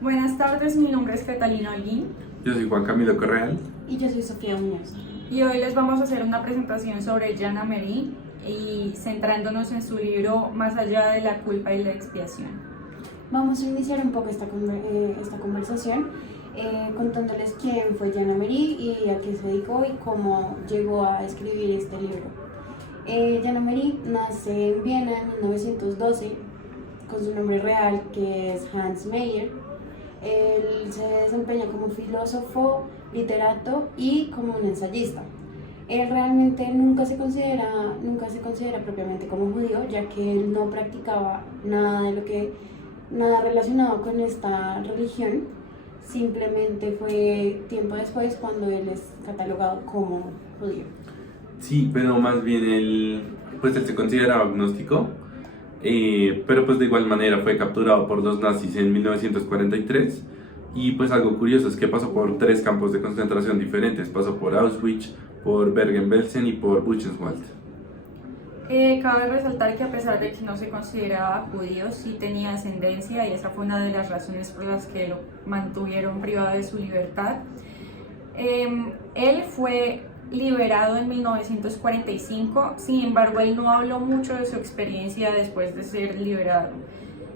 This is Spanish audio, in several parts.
Buenas tardes, mi nombre es Catalina Holguín Yo soy Juan Camilo Correal. Y yo soy Sofía Muñoz. y hoy les vamos a hacer una presentación sobre Jana Marie y centrándonos en su libro Más allá de la culpa y la expiación. Vamos a iniciar un poco esta conversación contándoles quién fue Jana Marie y a qué se dedicó y cómo llegó a escribir este libro. Jana Marie nace en Viena en 1912 con su nombre real, que es Hans Meyer. Él se desempeña como filósofo, literato y como un ensayista. Él realmente nunca se considera propiamente como judío, ya que él no practicaba nada relacionado con esta religión. Simplemente fue tiempo después cuando él es catalogado como judío. Sí, pero más bien él se consideraba agnóstico, pero pues de igual manera fue capturado por los nazis en 1943 y pues algo curioso es que pasó por 3 campos de concentración diferentes, pasó por Auschwitz, por Bergen-Belsen y por Buchenwald. Cabe resaltar que a pesar de que no se consideraba judío, sí tenía ascendencia y esa fue una de las razones por las que lo mantuvieron privado de su libertad. Él fue liberado en 1945, sin embargo él no habló mucho de su experiencia después de ser liberado.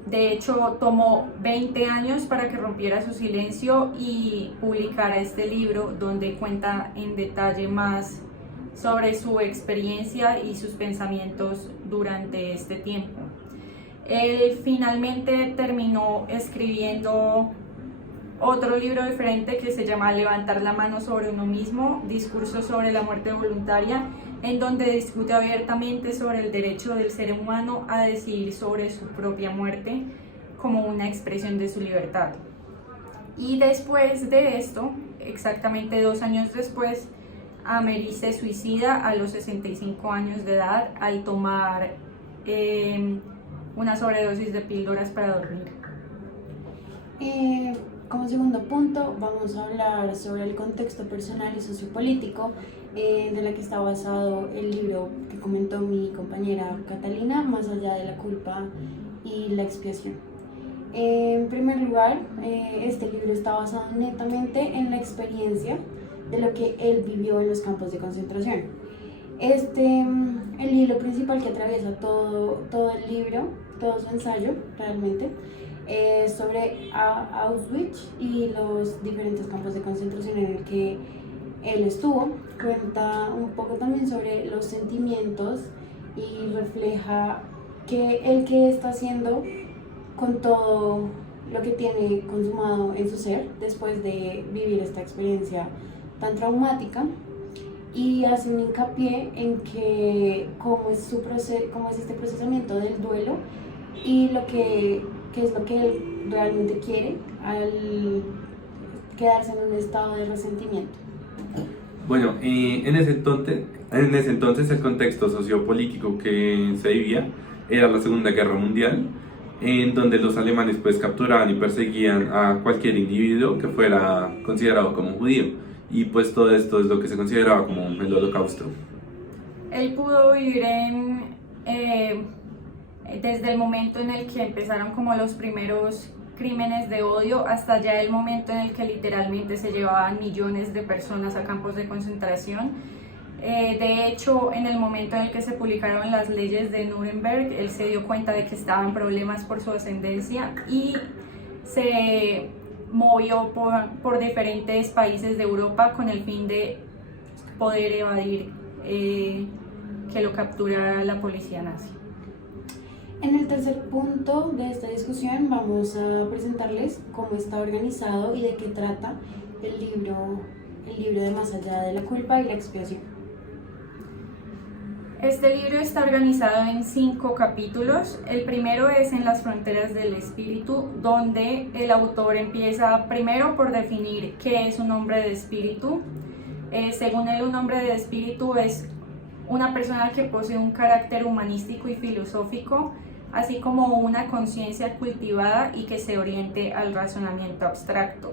De hecho, tomó 20 años para que rompiera su silencio y publicara este libro donde cuenta en detalle más sobre su experiencia y sus pensamientos durante este tiempo. Él finalmente terminó escribiendo otro libro diferente que se llama Levantar la mano sobre uno mismo, discurso sobre la muerte voluntaria, en donde discute abiertamente sobre el derecho del ser humano a decidir sobre su propia muerte como una expresión de su libertad. Y después de esto, exactamente 2 años después, Marie se suicida a los 65 años de edad al tomar una sobredosis de píldoras para dormir. Como segundo punto, vamos a hablar sobre el contexto personal y sociopolítico de la que está basado el libro que comentó mi compañera Catalina, Más allá de la culpa y la expiación. En primer lugar, este libro está basado netamente en la experiencia de lo que él vivió en los campos de concentración. El hilo principal que atraviesa todo el libro, todo su ensayo realmente, sobre Auschwitz y los diferentes campos de concentración en el que él estuvo. Cuenta un poco también sobre los sentimientos y refleja qué está haciendo con todo lo que tiene consumado en su ser después de vivir esta experiencia tan traumática, y hace un hincapié en cómo es este procesamiento del duelo y qué es lo que él realmente quiere al quedarse en un estado de resentimiento. Bueno, en ese entonces el contexto sociopolítico que se vivía era la Segunda Guerra Mundial, en donde los alemanes pues capturaban y perseguían a cualquier individuo que fuera considerado como judío, y pues todo esto es lo que se consideraba como el Holocausto. Él pudo vivir desde el momento en el que empezaron como los primeros crímenes de odio hasta ya el momento en el que literalmente se llevaban millones de personas a campos de concentración. De hecho, en el momento en el que se publicaron las leyes de Nuremberg, él se dio cuenta de que estaban problemas por su ascendencia y se movió por diferentes países de Europa con el fin de poder evadir que lo capturara la policía nazi. En el tercer punto de esta discusión vamos a presentarles cómo está organizado y de qué trata el libro de Más allá de la culpa y la expiación. Este libro está organizado en 5 capítulos. El primero es En las fronteras del espíritu, donde el autor empieza primero por definir qué es un hombre de espíritu. Según él, un hombre de espíritu es una persona que posee un carácter humanístico y filosófico, así como una conciencia cultivada y que se oriente al razonamiento abstracto.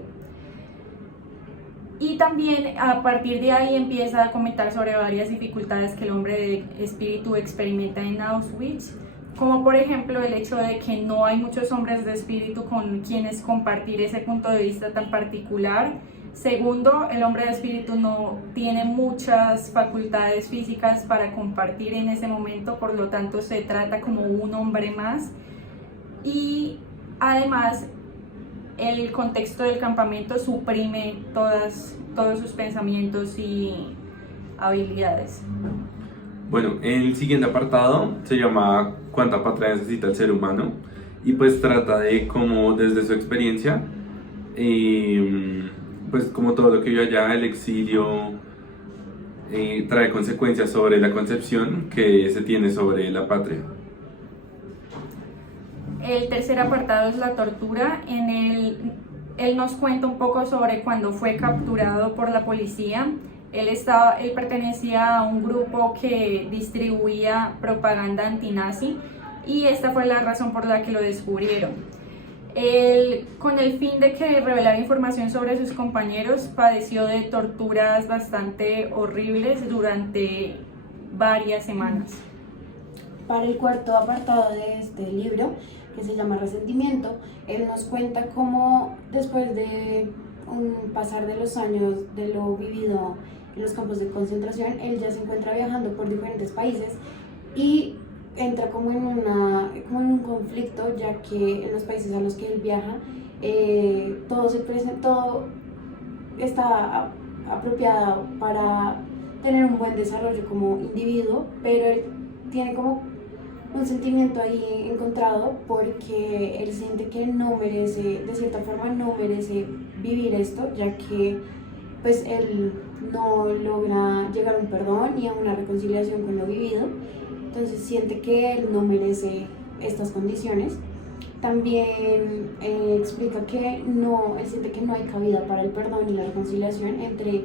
Y también a partir de ahí empieza a comentar sobre varias dificultades que el hombre de espíritu experimenta en Auschwitz, como por ejemplo el hecho de que no hay muchos hombres de espíritu con quienes compartir ese punto de vista tan particular. Segundo, el hombre de espíritu no tiene muchas facultades físicas para compartir en ese momento, por lo tanto se trata como un hombre más. Y además, el contexto del campamento suprime todos sus pensamientos y habilidades. Bueno, el siguiente apartado se llama ¿Cuánta patria necesita el ser humano? Y pues trata de cómo desde su experiencia, pues como todo lo que vio allá, el exilio trae consecuencias sobre la concepción que se tiene sobre la patria. El tercer apartado es la tortura. Él nos cuenta un poco sobre cuando fue capturado por la policía. Él pertenecía a un grupo que distribuía propaganda antinazi y esta fue la razón por la que lo descubrieron. Él, con el fin de que revelara información sobre sus compañeros, padeció de torturas bastante horribles durante varias semanas. Para el cuarto apartado de este libro, que se llama Resentimiento, él nos cuenta cómo después de un pasar de los años de lo vivido en los campos de concentración, él ya se encuentra viajando por diferentes países y entra como en un conflicto, ya que en los países a los que él viaja todo está apropiado para tener un buen desarrollo como individuo, pero él tiene como un sentimiento ahí encontrado porque él siente que no merece, de cierta forma no merece vivir esto, ya que pues él no logra llegar a un perdón y a una reconciliación con lo vivido. Entonces siente que él no merece estas condiciones. También explica que él siente que no hay cabida para el perdón y la reconciliación entre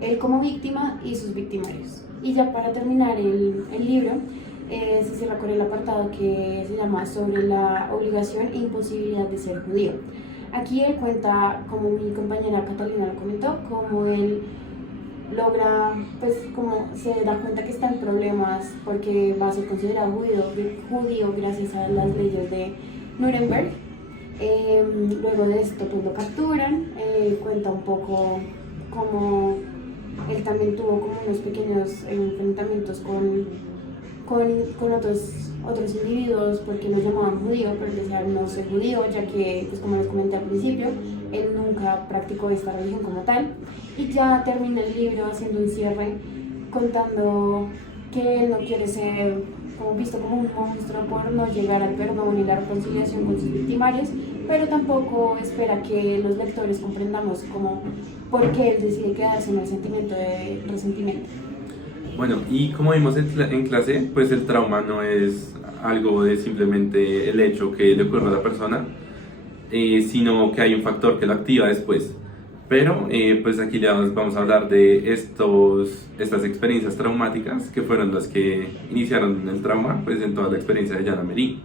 él como víctima y sus victimarios. Y ya para terminar el libro, se cierra con el apartado que se llama sobre la obligación e imposibilidad de ser judío. Aquí él cuenta, como mi compañera Catalina lo comentó, cómo él logra, pues como se da cuenta que está en problemas porque va a ser considerado judío gracias a las leyes de Nuremberg. Luego de esto pues lo capturan. Cuenta un poco cómo él también tuvo como unos pequeños enfrentamientos con otros individuos porque lo llamaban judío, pero él decía no soy judío, ya que, pues como les comenté al principio, él nunca practicó esta religión como tal. Y ya termina el libro haciendo un cierre contando que él no quiere ser como visto como un monstruo por no llegar al perdón y la reconciliación con sus victimarios, pero tampoco espera que los lectores comprendamos como por qué él decide quedarse en el sentimiento de resentimiento. Bueno, y como vimos en clase, pues el trauma no es algo de simplemente el hecho que le ocurre a la persona, sino que hay un factor que lo activa después. Pero pues aquí le vamos a hablar de estas experiencias traumáticas que fueron las que iniciaron el trauma, pues en toda la experiencia de Jana Marie.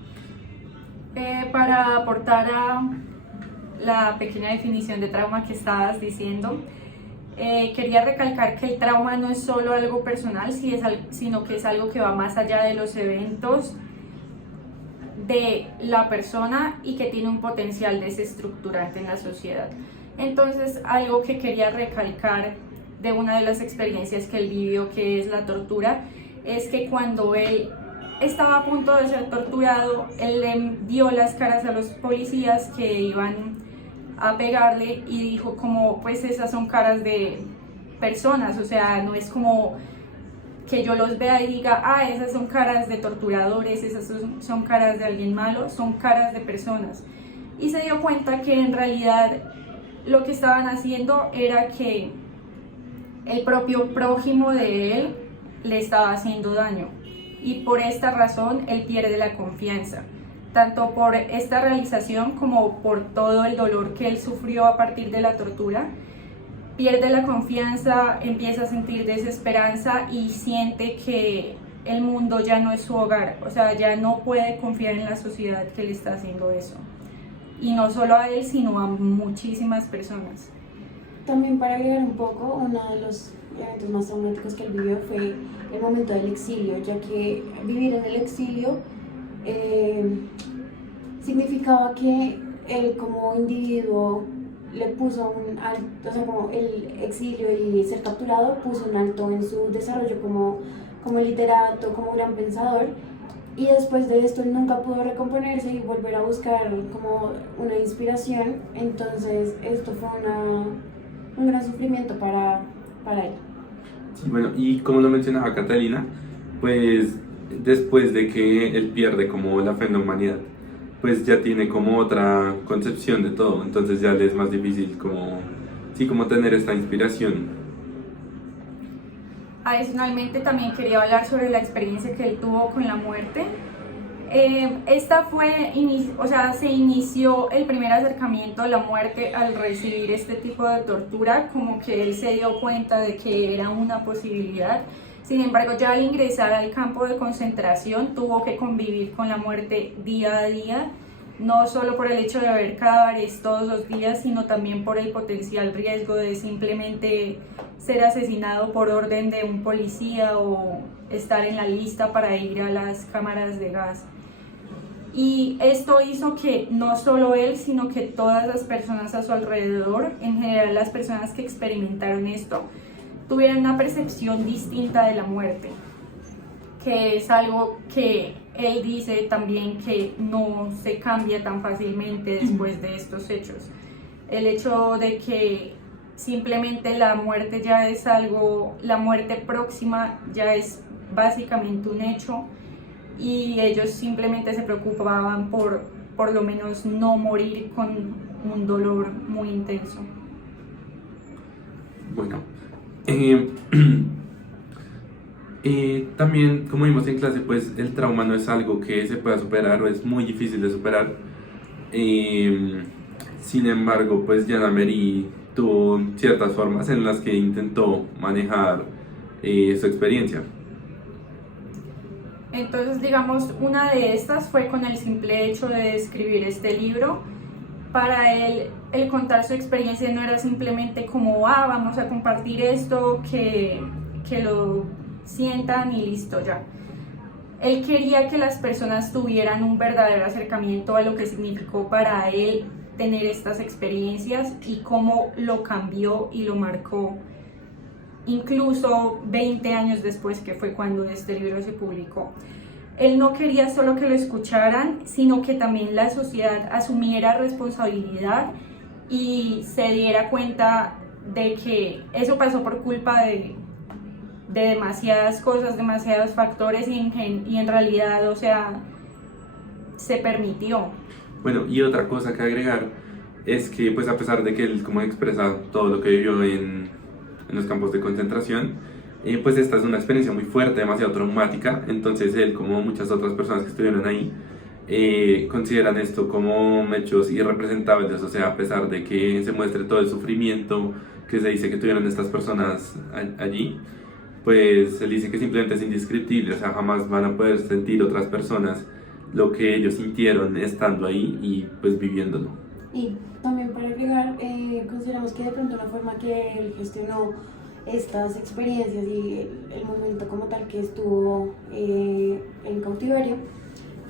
Para aportar a la pequeña definición de trauma que estabas diciendo, quería recalcar que el trauma no es solo algo personal, sino que es algo que va más allá de los eventos de la persona y que tiene un potencial desestructurante en la sociedad. Entonces, algo que quería recalcar de una de las experiencias que él vivió, que es la tortura, es que cuando él estaba a punto de ser torturado, él le dio las caras a los policías que iban a pegarle y dijo como, pues esas son caras de personas, o sea, no es como que yo los vea y diga, ah, esas son caras de torturadores, esas son caras de alguien malo, son caras de personas. Y se dio cuenta que en realidad lo que estaban haciendo era que el propio prójimo de él le estaba haciendo daño y por esta razón él pierde la confianza, tanto por esta realización como por todo el dolor que él sufrió a partir de la tortura. Pierde la confianza, empieza a sentir desesperanza y siente que el mundo ya no es su hogar, o sea, ya no puede confiar en la sociedad que le está haciendo eso. Y no solo a él, sino a muchísimas personas. También para agregar un poco, uno de los eventos más traumáticos que él vivió fue el momento del exilio, ya que vivir en el exilio significaba que él como individuo le puso un alto, o sea, como el exilio y ser capturado puso un alto en su desarrollo como literato, como gran pensador, y después de esto él nunca pudo recomponerse y volver a buscar como una inspiración. Entonces esto fue un gran sufrimiento para él. Sí, bueno, y como lo mencionaba Catalina, pues después de que él pierde como la fe en la humanidad, pues ya tiene como otra concepción de todo, entonces ya le es más difícil como, sí, como tener esta inspiración. Adicionalmente también quería hablar sobre la experiencia que él tuvo con la muerte. Esta fue, o sea, se inició el primer acercamiento a la muerte al recibir este tipo de tortura, como que él se dio cuenta de que era una posibilidad. Sin embargo, ya al ingresar al campo de concentración tuvo que convivir con la muerte día a día, no solo por el hecho de ver cadáveres todos los días, sino también por el potencial riesgo de simplemente ser asesinado por orden de un policía o estar en la lista para ir a las cámaras de gas. Y esto hizo que no solo él, sino que todas las personas a su alrededor, en general las personas que experimentaron esto, tuvieran una percepción distinta de la muerte, que es algo que él dice también que no se cambia tan fácilmente después de estos hechos. El hecho de que simplemente la muerte ya es algo, la muerte próxima ya es básicamente un hecho, y ellos simplemente se preocupaban por lo menos no morir con un dolor muy intenso. Bueno, también, como vimos en clase, pues el trauma no es algo que se pueda superar o es muy difícil de superar. Sin embargo, pues Jana Mary tuvo ciertas formas en las que intentó manejar su experiencia. Entonces, digamos, una de estas fue con el simple hecho de escribir este libro. Para él, el contar su experiencia no era simplemente como, vamos a compartir esto, que lo sientan y listo ya. Él quería que las personas tuvieran un verdadero acercamiento a lo que significó para él tener estas experiencias y cómo lo cambió y lo marcó, incluso 20 años después, que fue cuando este libro se publicó. Él no quería solo que lo escucharan, sino que también la sociedad asumiera responsabilidad y se diera cuenta de que eso pasó por culpa de demasiadas cosas, demasiados factores, y en realidad, o sea, se permitió. Bueno, y otra cosa que agregar es que, pues a pesar de que él como expresa todo lo que vivió en los campos de concentración, pues esta es una experiencia muy fuerte, demasiado traumática. Entonces él, como muchas otras personas que estuvieron ahí, consideran esto como hechos irrepresentables. O sea, a pesar de que se muestre todo el sufrimiento que se dice que tuvieron estas personas allí, pues él dice que simplemente es indescriptible. O sea, jamás van a poder sentir otras personas lo que ellos sintieron estando ahí y pues viviéndolo. Y también para agregar, consideramos que de pronto la forma que él gestionó estas experiencias y el momento como tal que estuvo en cautiverio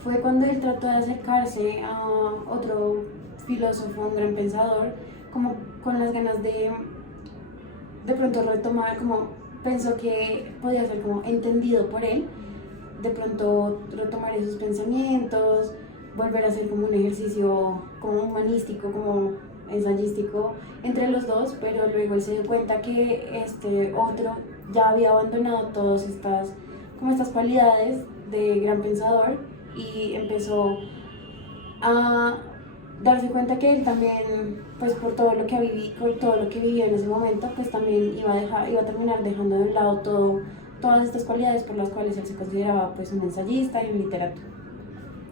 fue cuando él trató de acercarse a otro filósofo, un gran pensador, como con las ganas de pronto retomar, como pensó que podía ser como entendido por él, de pronto retomar esos pensamientos, volver a hacer como un ejercicio como humanístico, como ensayístico entre los dos, pero luego él se dio cuenta que este otro ya había abandonado todas estas cualidades de gran pensador y empezó a darse cuenta que él también, pues por todo lo que vivió en ese momento, pues también iba a terminar dejando de un lado todas estas cualidades por las cuales él se consideraba pues un ensayista y un literato.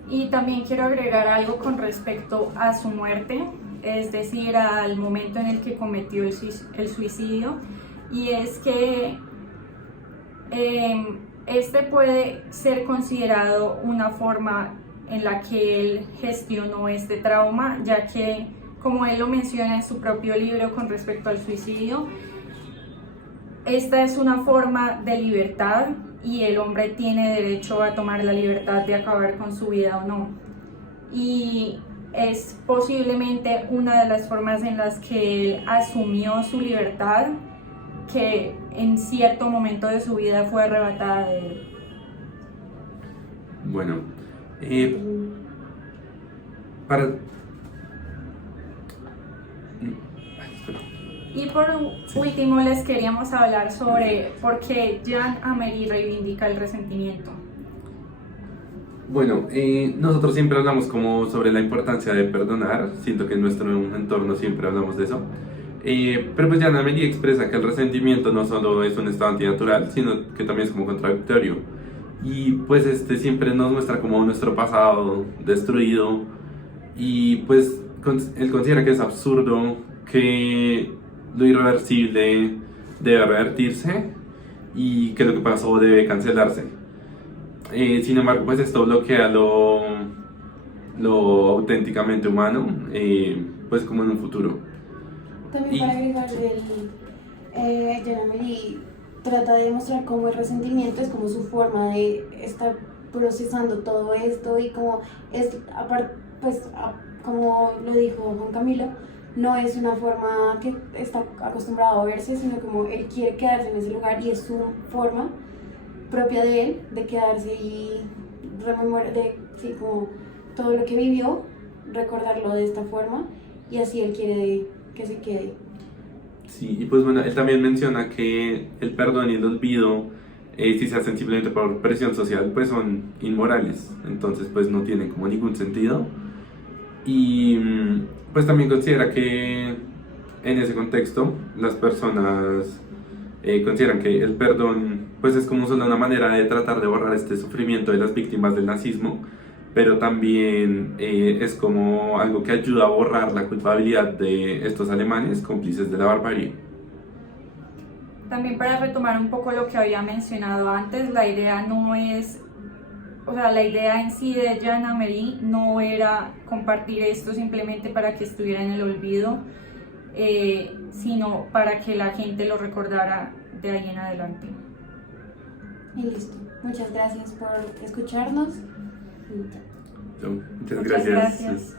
Y también quiero agregar algo con respecto a su muerte, es decir, al momento en el que cometió el suicidio, y es que este puede ser considerado una forma en la que él gestionó este trauma, ya que, como él lo menciona en su propio libro con respecto al suicidio, esta es una forma de libertad y el hombre tiene derecho a tomar la libertad de acabar con su vida o no. Y es posiblemente una de las formas en las que él asumió su libertad, que en cierto momento de su vida fue arrebatada de él. Bueno, para... espera. Y por último les queríamos hablar sobre por qué Jean Amery reivindica el resentimiento. Bueno, nosotros siempre hablamos como sobre la importancia de perdonar, siento que en nuestro entorno siempre hablamos de eso, pero pues Jean Amery expresa que el resentimiento no solo es un estado antinatural, sino que también es como contradictorio, y pues siempre nos muestra como nuestro pasado destruido, y pues él considera que es absurdo, que lo irreversible debe revertirse y que lo que pasó debe cancelarse. Sin embargo, pues esto bloquea lo auténticamente humano, pues como en un futuro. También para agregar, Jean Amery trata de demostrar cómo el resentimiento es como su forma de estar procesando todo esto y como es, pues, como lo dijo Juan Camilo, no es una forma que está acostumbrado a verse, sino como él quiere quedarse en ese lugar y es su forma propia de él, de quedarse y rememorar, sí, como todo lo que vivió, recordarlo de esta forma, y así él quiere que se quede. Sí, y pues bueno, él también menciona que el perdón y el olvido, si se hacen simplemente por presión social, pues son inmorales, entonces pues no tienen como ningún sentido. Y pues también considera que en ese contexto las personas consideran que el perdón pues es como solo una manera de tratar de borrar este sufrimiento de las víctimas del nazismo, pero también es como algo que ayuda a borrar la culpabilidad de estos alemanes cómplices de la barbarie. También para retomar un poco lo que había mencionado antes, la idea no es, o sea, la idea en sí de Jean Amery no era compartir esto simplemente para que estuviera en el olvido, sino para que la gente lo recordara de ahí en adelante. Y listo. Muchas gracias por escucharnos. Muchas Muchas gracias. gracias.